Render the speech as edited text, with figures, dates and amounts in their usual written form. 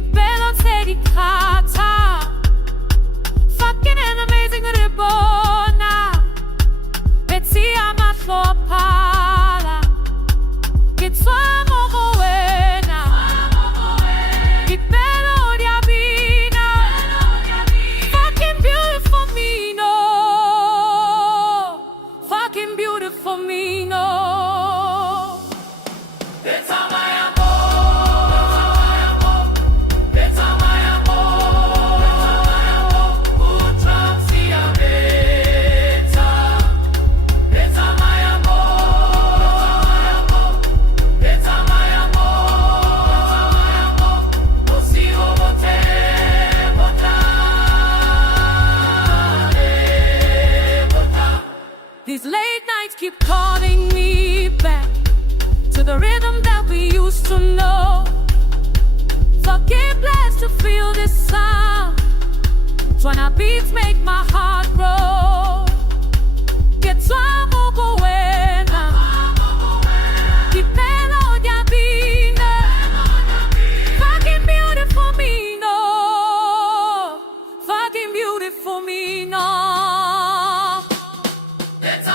Kipelon serikata fucking and amazing ribona Betsy amatlo pala Kitswamo wena Kipelon yabina Fucking beautiful me no Fucking beautiful me no These late nights keep calling me back to the rhythm that we used to know. Fucking blessed to feel this sound. Tryna beats make my heart grow. Get some buena. Keep melodia bina. Fucking beautiful me no. Fucking beautiful me no. Let's